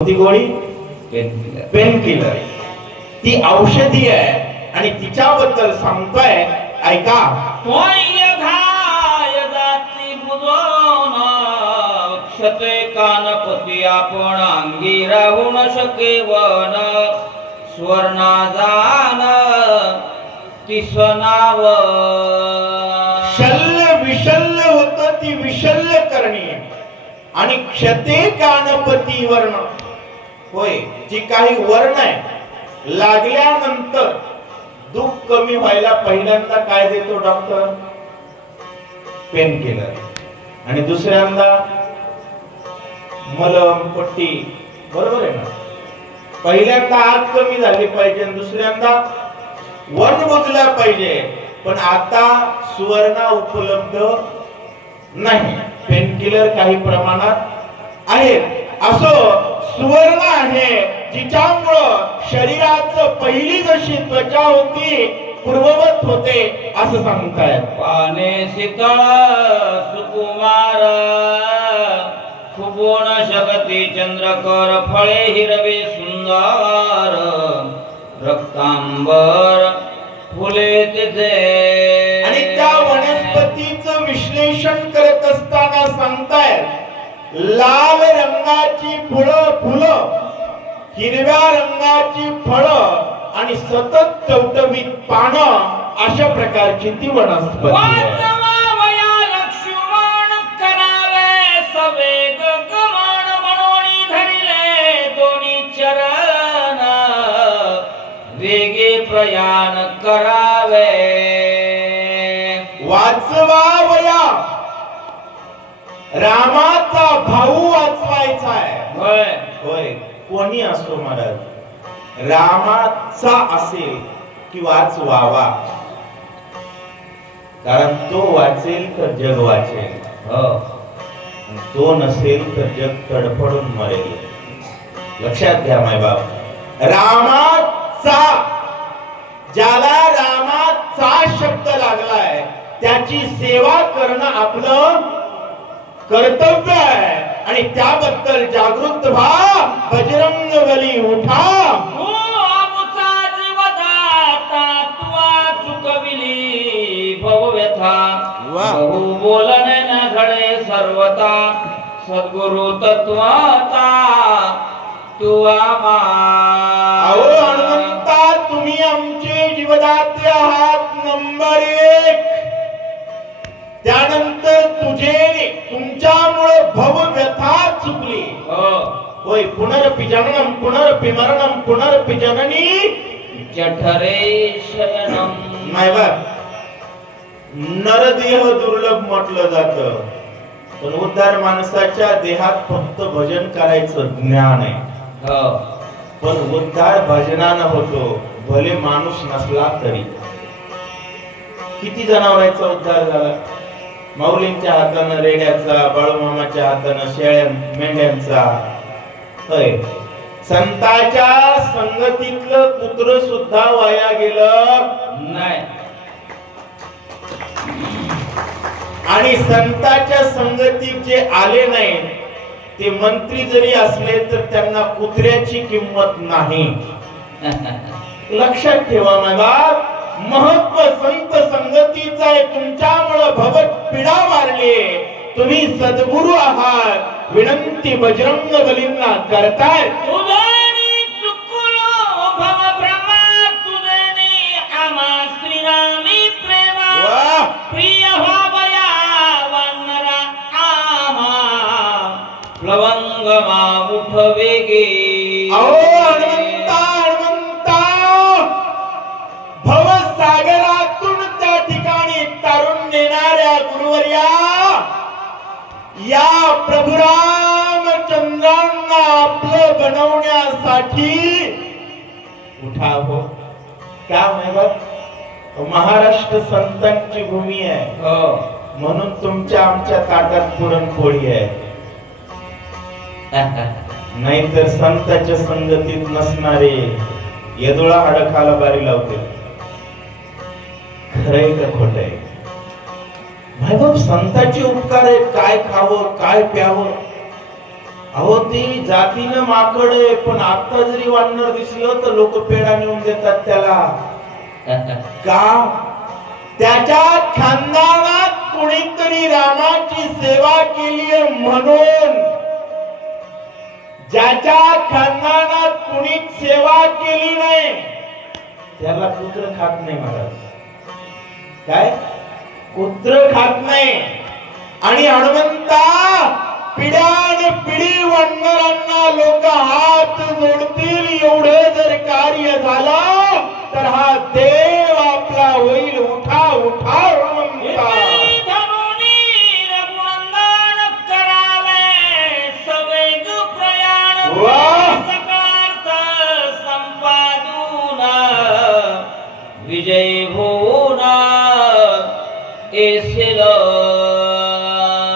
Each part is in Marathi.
ती गोळी पेन किलर ती औषधी आहे आणि तिच्याबद्दल सांगतोय ऐका. क्षते कानपती आपण अंगी राहू न शकेवन स्वर्णा जान तिसनाव शल्य विशल्य होत ती विशल्य करणी आणि क्षते कानपती वर्ण होय जी काही वर्ण आहे लागल्यानंतर दुःख कमी व्हायला पहिल्यांदा काय देतो डॉक्टर? पेन किलर आणि दुसऱ्यांदा मलम पट्टी. बरोबर आहे ना? पहिल्यांदा आग कमी झाली पाहिजे आणि दुसऱ्यांदा वर्ण बदलला पाहिजे. पण आता सुवर्ण उपलब्ध नाही. पेन किलर काही प्रमाणात आहेत. असो सुवर्ण आहे जिच्यामुळं शरीराचं पहिली जशी त्वचा होती पूर्ववत होते असं सांगतायत. पाने शीतळ सुकुमार फुगोण शकती चंद्रकर फळे हिरवे सुंदर रक्तांबर फुले तिथे. आणि त्या वनस्पतीचं विश्लेषण करत असताना सांगतायत लाल रंगाची फुलं हिरव्या रंगाची फळं आणि सतत टवटवीत पानं अशा प्रकारची ती वनस्पती आहे. वेगे प्रयाण करावे वाचवावया रामाचा भाऊ वाचवायचा आहे. होय होय कोणी असो महाराज रामाचा असेल की वाचवावा. कारण तो वाचेल तर जग वाचेल. तो नसेल तर जग तडफडून मरेल. लक्षात घ्या मायबाप. रामाचा ज्याला रामाचा शब्द लागलाय त्याची सेवा करणं आपलं कर्तव्य आहे आणि त्याबद्दल जागृत व्हा. बजरंग बली उठा. बहु बोलणे न घडे सर्वता सद्गुरु तत्वता तू आम्हा. अहो हनुमंता तुम्ही आमचे जीवदाते आहात नंबर 1. त्यानंतर तुमच्यामुळे भव व्यथा चुकली. होय पुनरपि जननम पुनरपि मरणम पुनरपि जननी जठरे शयनम. मायबाप नरदेह दुर्लभ म्हटलं जातं पण उद्धार माणसाच्या देहात फक्त भजन करायचं ज्ञान आहे. पण उद्धार भजनानं होतो भले माणूस नसला तरी. किती जनावरांचा उद्धार झाला? माऊलींच्या हातानं रेड्याचा, बाळूमामाच्या हातानं शेळ्या मेंढ्यांचा. होय संतांच्या संगतीतलं कुत्र सुद्धा वाया गेलं नाही. आणि संतांच्या संगतीत जे आले नाही ते मंत्री जरी असले तर त्यांना कुत्र्याची किंमत नाही. लक्षात ठेवा मायबाप. महत्व संत संगतीचं आहे. तुमच्यामुळे भवत पीडा मारली. तुम्ही सद्गुरु आहात. विनंती बजरंग बलींना करताय. प्रिय व्हावया वानरा आम्हा प्लवंगमा उठ वेगे. हनुमंता भवसागरातून त्या ठिकाणी तारून नेणाऱ्या गुरुवर्या या प्रभू रामचंद्रांना आपलं बनवण्यासाठी उठावं. का माहिती? महाराष्ट्र संतांची भूमी आहे. म्हणून तुमच्या आमच्या ताटात पुरणपोळी आहे. नाहीतर संतांच्या संगतीत नसणारे यदुळा हाडखाला बारी लावते. खरंय का खोटंय? भाई संतांचे उपकार आहेत. काय खावं काय प्यावं अहो ती जातीनं माकड आहे, पण आता जरी वानर दिसलं तर लोक पेढा नेऊन देतात त्याला. का? त्याच्या खानदानात कोणीतरी रामाची सेवा केली आहे म्हणून. ज्याच्या खानदानात कुणीच सेवा केली नाही त्याला कुत्र खात नाही महाराज. काय? कुत्र खात नाही. आणि हनुमंता पिढ्यान पिढी वानरांना लोक हात जोडतील एवढं जर कार्य झालं तर हा देव आपला होईल. उठा उठा हनुमंता. विजय होना एसेल.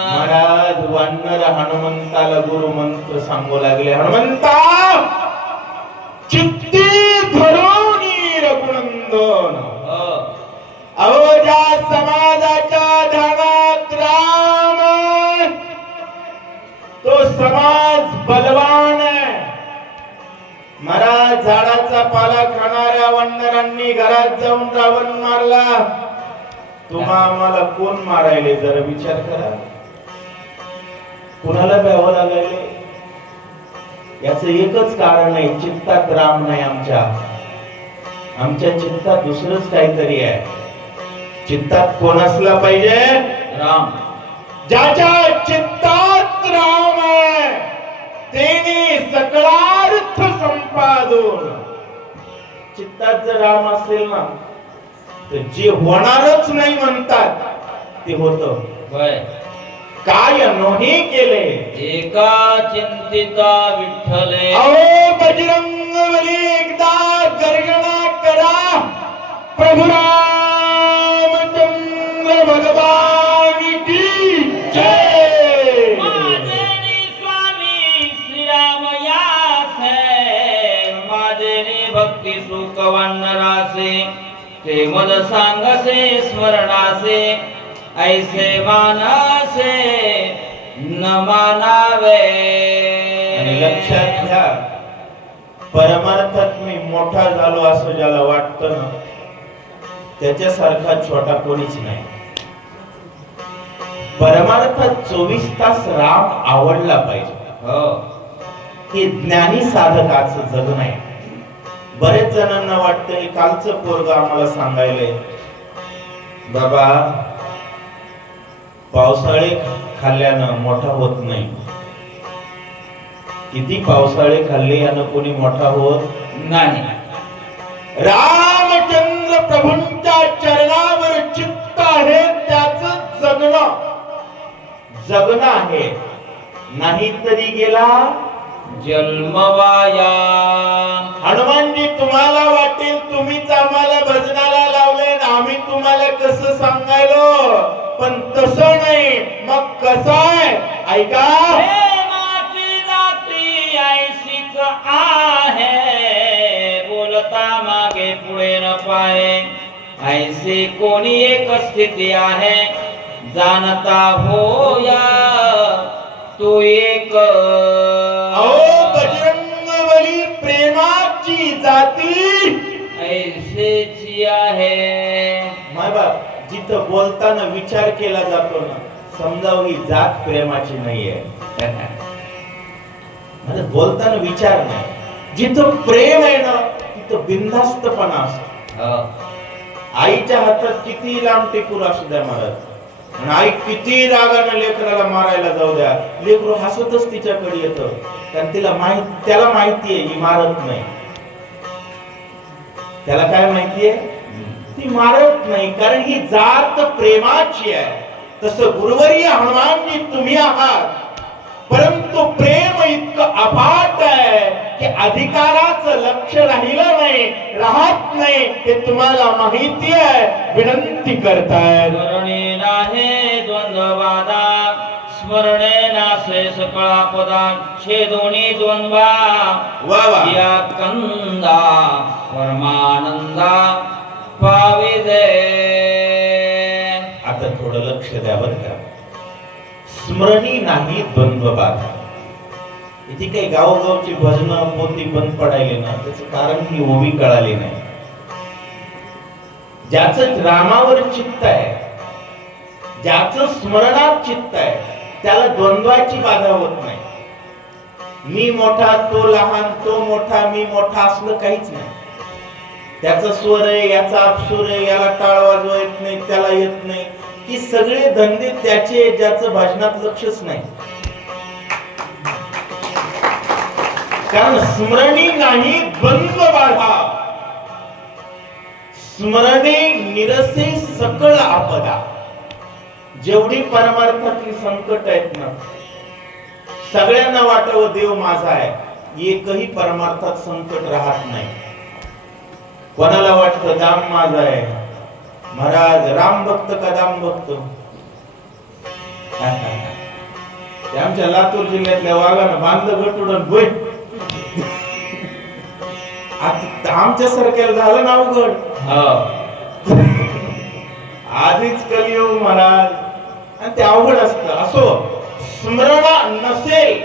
महाराज वानर हनुमंताला गुरु मंत्र सांगू लागले. हनुमंता चित्ती धरून रघुनंदन. अहो ज्या समाजाच्या ध्यानात राम तो समाज बलवान आहे. महाराज झाडाचा पाला खाणाऱ्या वानरांनी घरात जाऊन रावण मारला. तुम्हा आम्हाला कोण मारायले जरा विचार करा. कुणाला भ्यावं लागायले? याच एकच कारण आहे, चित्तात राम नाही आमच्या. आमच्या चित्तात दुसरंच काहीतरी आहे. चित्तात कोण असला पाहिजे? राम. ज्याच्या चित्तात राम आहे तेने सकलार्थ संपादून. चित्तात जर राम असेल ना तर जे होणारच नाही म्हणतात ते होतं. काय नोहे केले एका चिंतिता विठ्ठले. अहो बजरंग बली एकदा गर्जना करा. प्रभु रामचंद्र भगवान की जय. माझे स्वामी श्रीराम यास है. माझे भक्ती सुख वानरासे ते मद सांगसे स्मरणासे. ऐसे मानासे न मानावे. आणि लक्षात घ्या, परमार्थात मी मोठा झालो असं ज्याला वाटतं ना त्याच्यासारखा छोटा कोणीच नाही. परमार्थात 24 तास राम आवडला पाहिजे. हे ज्ञानी साधकाचं जग नाही. बरेच जणांना वाटतं हे कालचं पोरग आम्हाला सांगायलंय बाबा पावसाळे खाल्ल्यानं मोठा होत नाही. किती पावसाळे खाल्ले यानं कोणी मोठा होत नाही. रामचंद्र प्रभूंच्या चरणावर चित्त आहे त्याचं जगणं आहे. नाही तरी गेला जन्मवाया. हनुमानजी तुम्हाला वाटेल तुम्हीच आम्हाला भजनाला लावले आम्ही तुम्हाला कसं सांगायलो, पण तसं नाही. मग कसं आहे ऐका. प्रेमाची जाती ऐशीच आहे. बोलता मागे पुढे न पाहे. ऐसी कोणी एक स्थिती आहे. जाणता होया तो एक. अहो बजरंगबली प्रेमाची जाती ऐसेची आहे. माय बाप जिथं बोलताना विचार केला जातो ना समजावं ही जात प्रेमाची नाहीये. म्हणजे बोलताना विचार नाही. जिथं प्रेम आहे ना तिथं बिनधास्तपणा असतो. आईच्या हातात किती लांब टेकूर असू द्या महाराज आणि आई किती रागाने लेकराला मारायला जाऊ द्या लेकरू हसतच तिच्याकडे येतं. कारण त्याला माहितीये ही मारत नाही. त्याला काय माहितीये ती मारत नाही कारण ही जात प्रेमाची आहे. तसं गुरुवर्य हनुमानजी तुम्ही आहात. परंतु प्रेम इतकं अफाट आहे की अधिकाराचं लक्ष राहिलं नाही राहत नाही हे तुम्हाला माहिती आहे. विनंती करताय स्मरणे नाहे द्वंद्ववादा. स्मरणे नासे सकळा पदा. छेदोनी द्वंद्वा वा वा. या कंदा परमानंदा पावे दे. आता थोडं लक्ष द्या बरं का. स्मरणी नाही द्वंद्व बाधा. जी काही गावोगावची भजनं पोती बंद पडायली ना, त्याचं कारण ही ओवी कळाली नाही. ज्याचं रामावर चित्त आहे, ज्याचं स्मरणात चित्त आहे, त्याला द्वंद्वाची बाधा होत नाही. मी मोठा तो लहान, तो मोठा मी मोठा असलं काहीच नाही. त्याचा स्वर आहे, याचा अपसूर आहे, याला टाळ वाजवा येत नाही, त्याला येत नाही, की सगळे धंदे त्याचे, ज्याचं भाषणात लक्षच नाही. कारण स्मरणी नाही द्वंद्व बाधा, स्मरणे निरसे सकळ आपदा. जेवढी परमार्थातली संकट आहेत ना, सगळ्यांना वाटावं देव माझा आहे, एकही परमार्थात संकट राहत नाही. कोणाला वाटतं दाम माझा आहे, महाराज राम भक्त का दाम भक्त. ते आमच्या लातूर जिल्ह्यातल्या वाघानं बांधलं गटुडन गोय. आता आमच्या सारख्याला झालं ना उघड. आधीच कलियुग महाराज, आणि ते अवघड असतं. असो, स्मरण नसेल,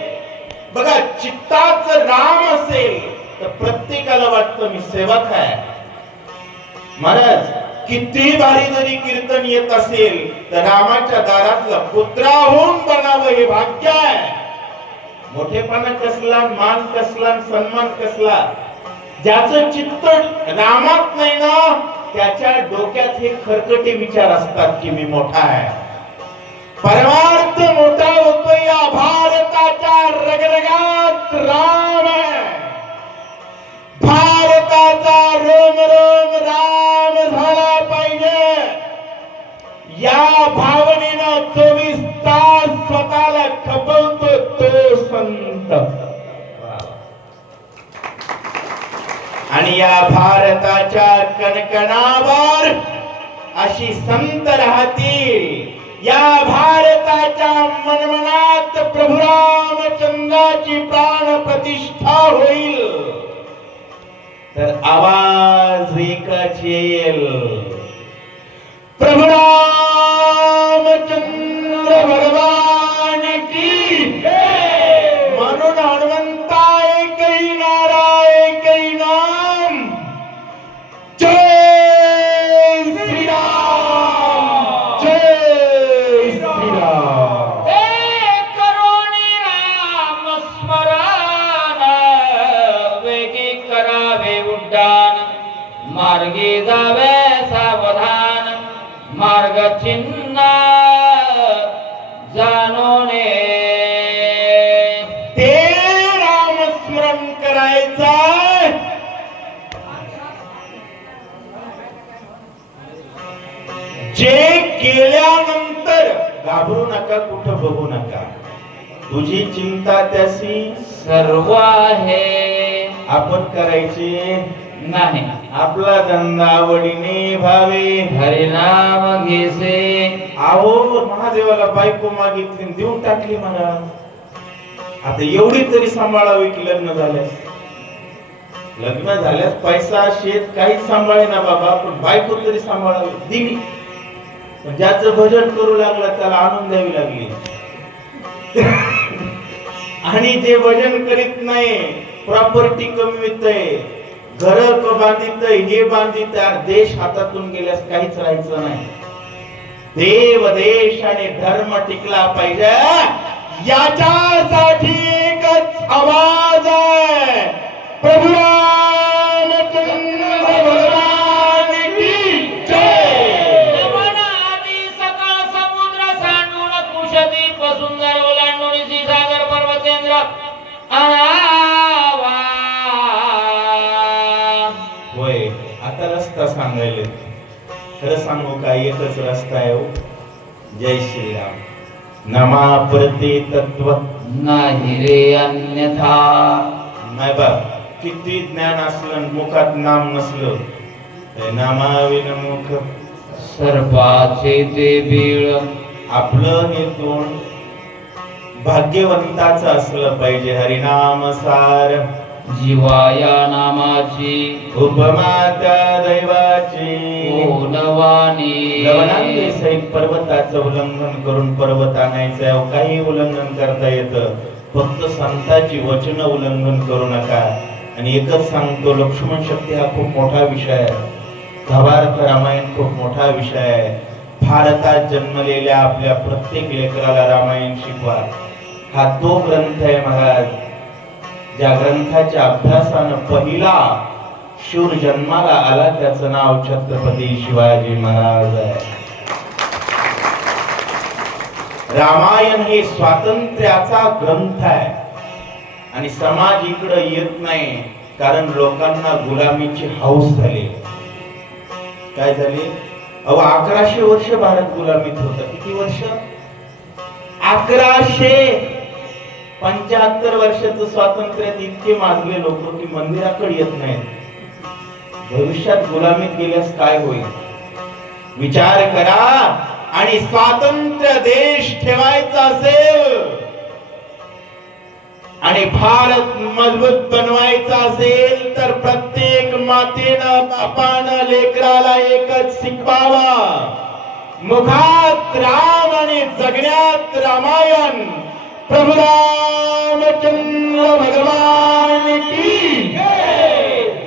बघा चित्ताच राम असेल तर प्रत्येकाला वाटतं मी सेवक आहे. महाराज किती भारी जरी कीर्तन येत असेल तर रामाच्या दारातला पुत्राहून बनावं हे भाग्य आहे. मोठेपणा कसला, मान कसला, सन्मान कसला, ज्याचं चित्त रामात नाही ना, त्याच्या डोक्यात हे खरकटे विचार असतात की मी मोठा आहे. परमार्थ मोठा होतो या भारताच्या रगरगात राम आहे. भारताचा रोम रोम राम झाला पाहिजे, या भावनेनं 24 तास स्वतःला खपवतो तो संत. आणि या भारताच्या कणकणावर अशी संत राहतील, या भारताच्या मनमनात प्रभू रामचंद्राची प्राण प्रतिष्ठा होईल, तर आवाज एकच येईल, प्रभू रामचंद्र भगवान की. म्हणून हनुमंता एकही नारा एकही नाम, जय श्रीराम, जय श्रीराम. करोनी राम स्मरण, वेगी करावे उड्डाण, मार्गी जावे सावधान, मार्ग चिन्ह जाणोने. ते रामस्मरण करायचं, जे केल्यानंतर घाबरू नका, कुठं बघू नका. तुझी चिंता त्याशी सर्व आहे, आपण करायचे नाही. आपला धंदा आवडीने भावे, हरिनाम घेसे. अहो महादेवाला बायको मागितली देऊन टाकली मला. आता एवढी तरी सांभाळावी की लग्न झाल्यास. लग्न झाल्यास पैसा शेत काहीच सांभाळे ना बाबा, पण बायको तरी सांभाळावी, दिली. पण ज्याचं भजन करू लागला त्याला आणून द्यावी लागली. आणि जे भजन करीत नाही, प्रॉपर्टी कमवितय, घर बांधितय, हे बांधितय, देश हातातून गेल्यास काहीच राहायचं नाही. देव देश आणि धर्म टिकला पाहिजे, याच्यासाठी एकच आवाज आहे, प्रभू रामचंद्र भगवान की जय. नमनादी सकळ समुद्र सांडून कुशदीप सुंदर ओलांडून सागर पर्वतेंद्र आवा. होय, आता रस्ता सांगायले. खरं सांगू का, एकच रस्ता आहे हो. जय श्रीराम. नमा प्रति तत्व नाही रे अन्यथा. नाही बा, किती ज्ञान असलं मुखात नाम नसलं तर नामाविन मुख सर्पाचे ते बीळ. आपलं हे तोंड भाग्यवंताचं असलं पाहिजे. हरिनाम सार जीवाया नामाची उपमा त्या दैवाची. लवणाने लवणाने सहित पर्वताचं उल्लंघन करून पर्वत आणायचं, काही उल्लंघन करता येतं. फक्त संतांची वचन उल्लंघन करू नका. आणि एकच सांगतो, लक्ष्मण शक्ती हा खूप मोठा विषय आहे. भावार्थ रामायण खूप मोठा विषय आहे. भारतात जन्मलेल्या आपल्या प्रत्येक लेकराला रामायण शिकवा. हा तो ग्रंथ आहे महाराज, ज्या ग्रंथाच्या अभ्यासानं पहिला शूर जन्माला आला, त्याचं नाव छत्रपती शिवाजी महाराज आहे. रामायण हे स्वातंत्र्याचा ग्रंथ आहे. आणि समाज इकडे येत नाही कारण लोकांना गुलामीची हौस झाली. काय झाली? 1100 वर्ष भारत गुलामीत होता. किती वर्ष? 1175 वर्षाचं स्वातंत्र्यात इतके माजले लोक की मंदिराकडे येत नाहीत. भविष्यात गुलामीत गेल्यास काय होईल विचार करा. आणि स्वातंत्र्य देश ठेवायचा असेल आणि भारत मजबूत बनवायचा असेल तर प्रत्येक मातेनं बापानं लेकराला एकच शिकवावा, मुखात राम आणि जगण्यात रामायण. प्रभू रामचंद्र भगवान की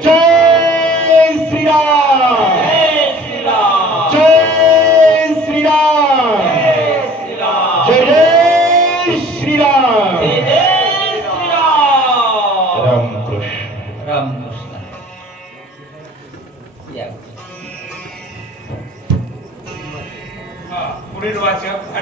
जय श्रीराम. जय श्रीराम. जय जय श्रीराम. रामकृष्ण. रामकृष्ण. या पुढील वाचक